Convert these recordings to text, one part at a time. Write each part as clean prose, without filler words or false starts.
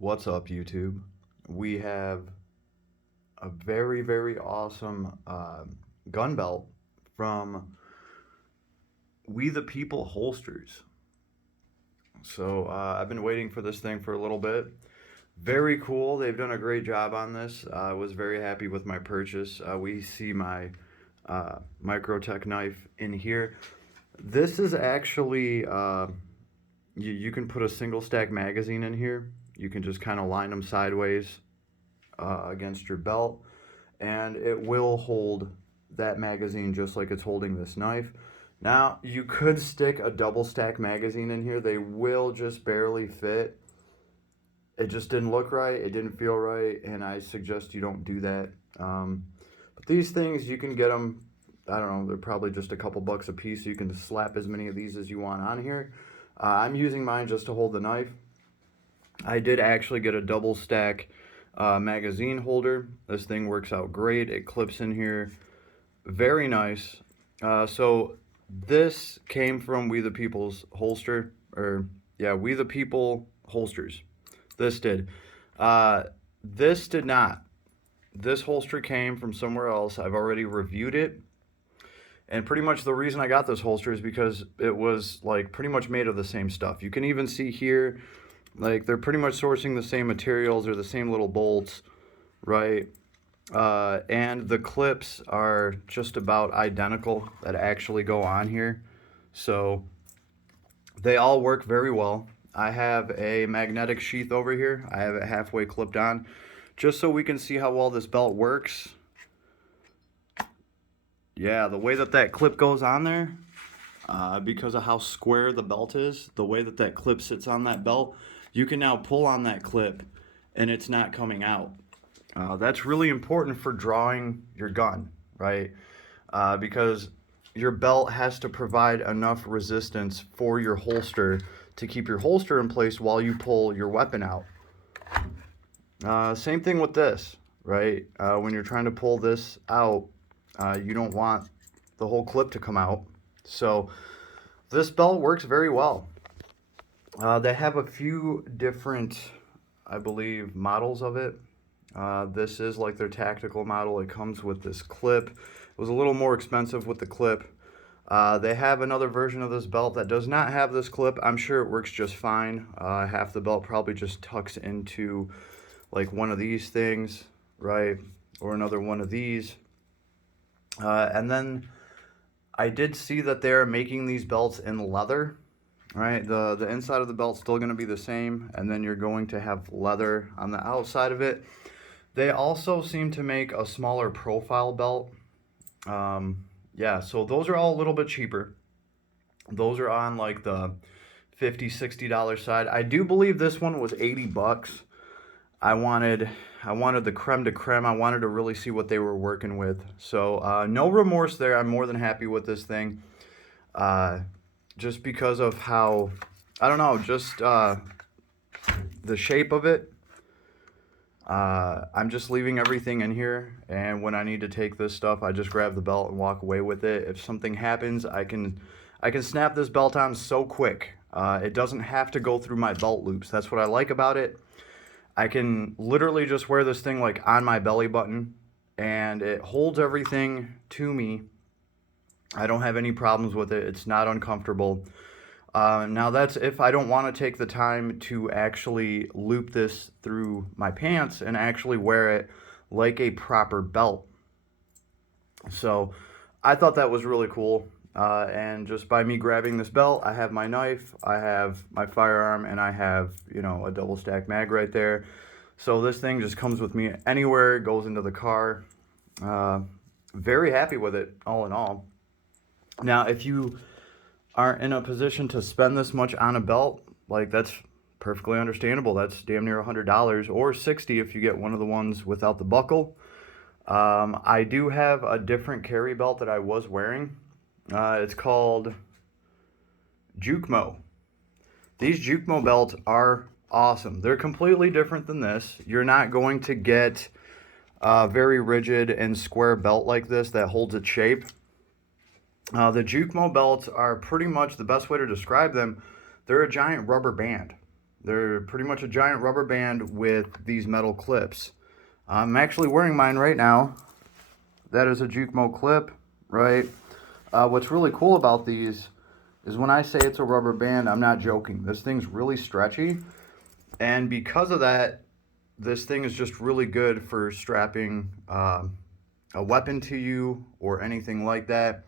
What's up, YouTube? We have a very, very awesome gun belt from We the People Holsters. So I've been waiting for this thing for a little bit. Very cool. They've done a great job on this. I was very happy with my purchase. We see my Microtech knife in here. This is actually, you can put a single stack magazine in here. You can just kind of line them sideways against your belt, and it will hold that magazine just like it's holding this knife. Now, you could stick a double stack magazine in here. They will just barely fit. It just didn't look right. It didn't feel right, and I suggest you don't do that. But these things, you can get them, I don't know, they're probably just a couple bucks a piece. So you can slap as many of these as you want on here. I'm using mine just to hold the knife. I did actually get a double stack magazine holder. This thing works out great. It clips in here. Very nice. So this came from We the People's holster, or yeah, We the People holsters. This did. This did not. This holster came from somewhere else. I've already reviewed it. And pretty much the reason I got this holster is because it was like pretty much made of the same stuff. You can even see here, like they're pretty much sourcing the same materials or the same little bolts, right? And the clips are just about identical that actually go on here. So they all work very well. I have a magnetic sheath over here. I have it halfway clipped on just so we can see how well this belt works. Yeah, the way that clip goes on there, because of how square the belt is, the way that clip sits on that belt, you can now pull on that clip and it's not coming out. That's really important for drawing your gun, right? Because your belt has to provide enough resistance for your holster to keep your holster in place while you pull your weapon out. Same thing with this, right? When you're trying to pull this out, you don't want the whole clip to come out. So this belt works very well. They have a few different, I believe, models of it. This is like their tactical model. It comes with this clip. It was a little more expensive with the clip. They have another version of this belt that does not have this clip. I'm sure it works just fine. Half the belt probably just tucks into like one of these things, right? Or another one of these. And then I did see that they're making these belts in leather, right? The inside of the belt's still going to be the same, and then you're going to have leather on the outside of it. They also seem to make a smaller profile belt. Yeah, so those are all a little bit cheaper. Those are on like the $50, $60 side. I do believe this one was 80 bucks. I wanted the creme de creme. I wanted to really see what they were working with. So no remorse there. I'm more than happy with this thing. Just because of how, I don't know, just the shape of it. I'm just leaving everything in here, and when I need to take this stuff, I just grab the belt and walk away with it. If something happens, I can snap this belt on so quick. It doesn't have to go through my belt loops. That's what I like about it. I can literally just wear this thing like on my belly button, and it holds everything to me. I don't have any problems with it. It's not uncomfortable. Now that's if I don't want to take the time to actually loop this through my pants and actually wear it like a proper belt. So I thought that was really cool. And just by me grabbing this belt, I have my knife, I have my firearm, and I have, you know, a double stack mag right there. So this thing just comes with me anywhere, it goes into the car. Very happy with it, all in all. Now, if you aren't in a position to spend this much on a belt, like that's perfectly understandable. That's damn near $100 or $60 if you get one of the ones without the buckle. I do have a different carry belt that I was wearing. It's called JUKMO. These JUKMO belts are awesome. They're completely different than this. You're not going to get a very rigid and square belt like this that holds its shape. The JUKMO belts are pretty much the best way to describe them. They're a giant rubber band. They're pretty much a giant rubber band with these metal clips. I'm actually wearing mine right now. That is a JUKMO clip, right? What's really cool about these is when I say it's a rubber band, I'm not joking. This thing's really stretchy, and because of that, this thing is just really good for strapping a weapon to you or anything like that.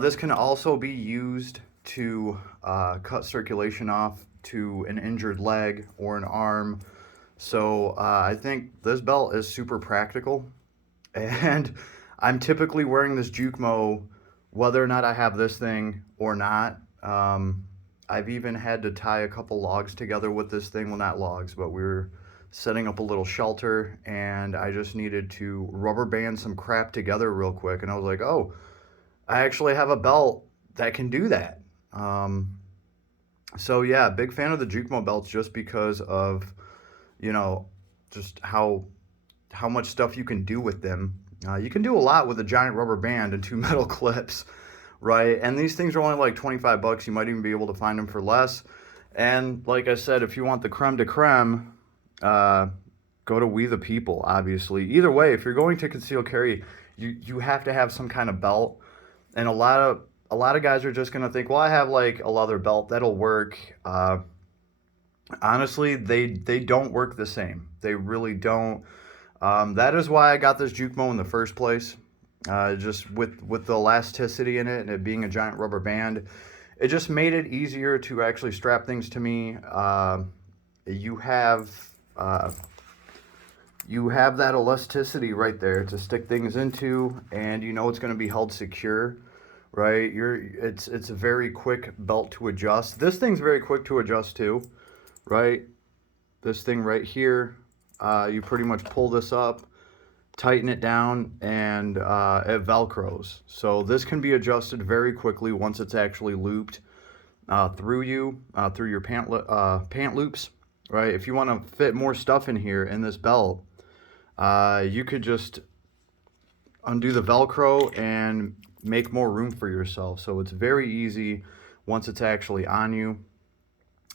This can also be used to cut circulation off to an injured leg or an arm. So I think this belt is super practical, and I'm typically wearing this JUKMO whether or not I have this thing or not. I've even had to tie a couple logs together with this thing. Well, not logs, but we were setting up a little shelter, and I just needed to rubber band some crap together real quick. And I was like, oh, I actually have a belt that can do that. So yeah, big fan of the JUKMO belts just because of, you know, just how much stuff you can do with them. You can do a lot with a giant rubber band and 2 metal clips, right? And these things are only like 25 bucks. You might even be able to find them for less. And like I said, if you want the creme de creme, go to We the People, obviously. Either way, if you're going to conceal carry, you have to have some kind of belt. And a lot of guys are just gonna think, well, I have like a leather belt, that'll work. Honestly, they don't work the same. They really don't. That is why I got this JUKMO in the first place. Just with the elasticity in it and it being a giant rubber band, it just made it easier to actually strap things to me. You have that elasticity right there to stick things into, and you know it's going to be held secure, right? It's a very quick belt to adjust. This thing's very quick to adjust too, right? This thing right here, you pretty much pull this up, tighten it down, and it velcros. So this can be adjusted very quickly once it's actually looped through your pant loops, right? If you want to fit more stuff in here in this belt, you could just undo the Velcro and make more room for yourself. So it's very easy once it's actually on you.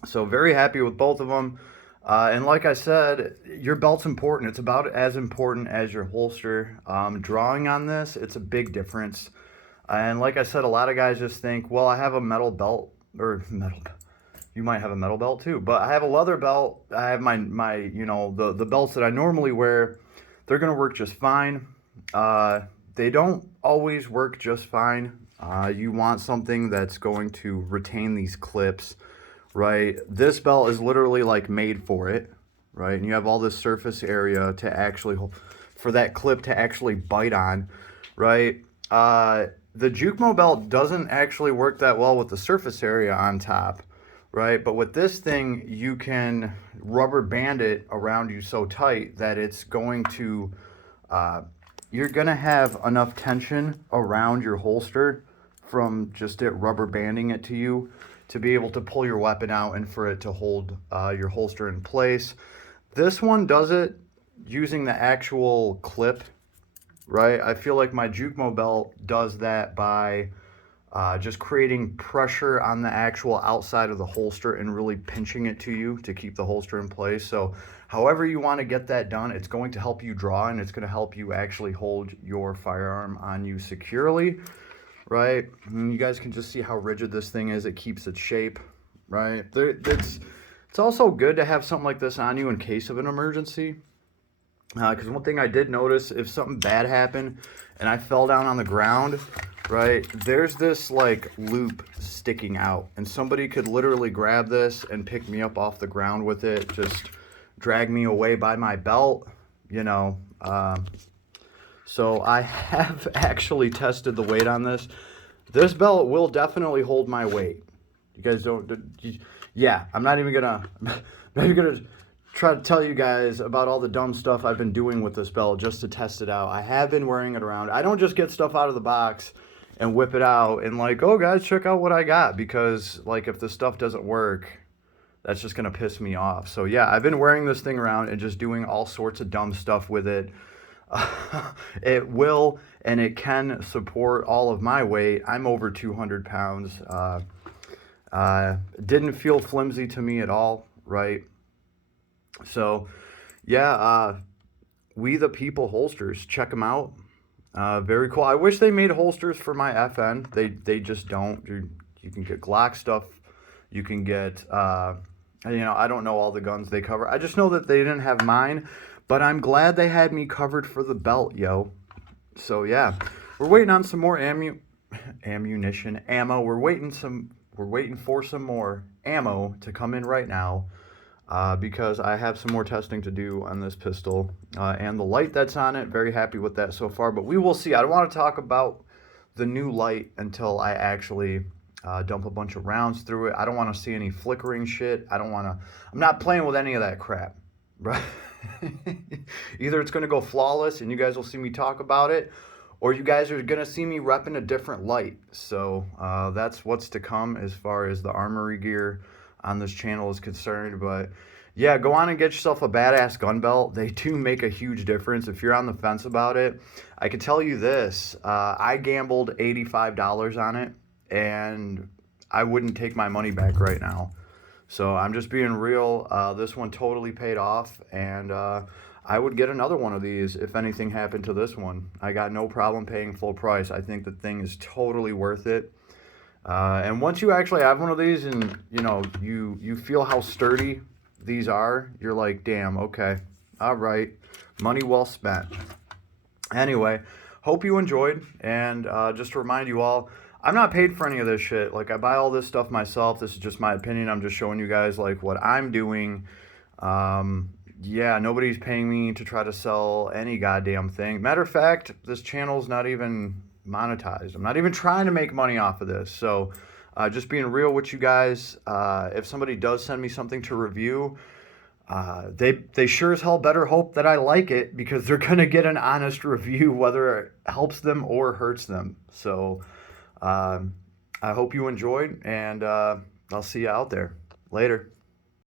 So very happy with both of them. And like I said, your belt's important. It's about as important as your holster. Drawing on this, it's a big difference. And like I said, a lot of guys just think, well, I have a metal belt, or you might have a metal belt too, but I have a leather belt. I have my you know, the belts that I normally wear. They're gonna work just fine. They don't always work just fine. You want something that's going to retain these clips, right? This belt is literally like made for it, right? And you have all this surface area to actually, for that clip to actually bite on, right? The JUKMO belt doesn't actually work that well with the surface area on top, right? But with this thing, you can rubber band it around you so tight that it's going to, you're gonna have enough tension around your holster from just it rubber banding it to you to be able to pull your weapon out and for it to hold your holster in place. This one does it using the actual clip, right? I feel like my JUKMO belt does that by just creating pressure on the actual outside of the holster and really pinching it to you to keep the holster in place. So however you want to get that done, it's going to help you draw, and it's going to help you actually hold your firearm on you securely, right? And you guys can just see how rigid this thing is. It keeps its shape, right? It's also good to have something like this on you in case of an emergency. Because one thing I did notice, if something bad happened and I fell down on the ground, right, there's this like loop sticking out, and somebody could literally grab this and pick me up off the ground with it, just drag me away by my belt, you know. So I have actually tested the weight on this. This belt will definitely hold my weight. You guys yeah, I'm not even gonna try to tell you guys about all the dumb stuff I've been doing with this belt just to test it out. I have been wearing it around. I don't just get stuff out of the box and whip it out and like, oh guys, check out what I got, because like if the stuff doesn't work, that's just gonna piss me off. So yeah, I've been wearing this thing around and just doing all sorts of dumb stuff with it. It will and it can support all of my weight. I'm over 200 pounds. Didn't feel flimsy to me at all. right? So, yeah, We the People holsters, check them out. Very cool. I wish they made holsters for my FN. They just don't. You can get Glock stuff. You can get I don't know all the guns they cover. I just know that they didn't have mine, but I'm glad they had me covered for the belt, yo. So yeah, we're waiting on some more ammo. We're waiting for some more ammo to come in right now. Because I have some more testing to do on this pistol and the light that's on it. Very happy with that so far, but we will see. I don't want to talk about the new light until I actually dump a bunch of rounds through it. I don't want to see any flickering shit. I'm not playing with any of that crap, right? Either it's going to go flawless and you guys will see me talk about it, or you guys are going to see me repping a different light. So that's what's to come as far as the armory gear on this channel is concerned. But yeah, go on and get yourself a badass gun belt. They do make a huge difference. If you're on the fence about it, I can tell you this, I gambled $85 on it and I wouldn't take my money back right now. So I'm just being real. This one totally paid off, and I would get another one of these if anything happened to this one. I got no problem paying full price. I think the thing is totally worth it. And once you actually have one of these and you feel how sturdy these are, you're like, damn, okay, all right, money well spent. Anyway, hope you enjoyed, and just to remind you all, I'm not paid for any of this shit. Like, I buy all this stuff myself. This is just my opinion. I'm just showing you guys like what I'm doing. Yeah, nobody's paying me to try to sell any goddamn thing. Matter of fact, this channel's not even monetized. I'm not even trying to make money off of this. So just being real with you guys, if somebody does send me something to review, they sure as hell better hope that I like it, because they're gonna get an honest review, whether it helps them or hurts them. So I hope you enjoyed, and I'll see you out there later.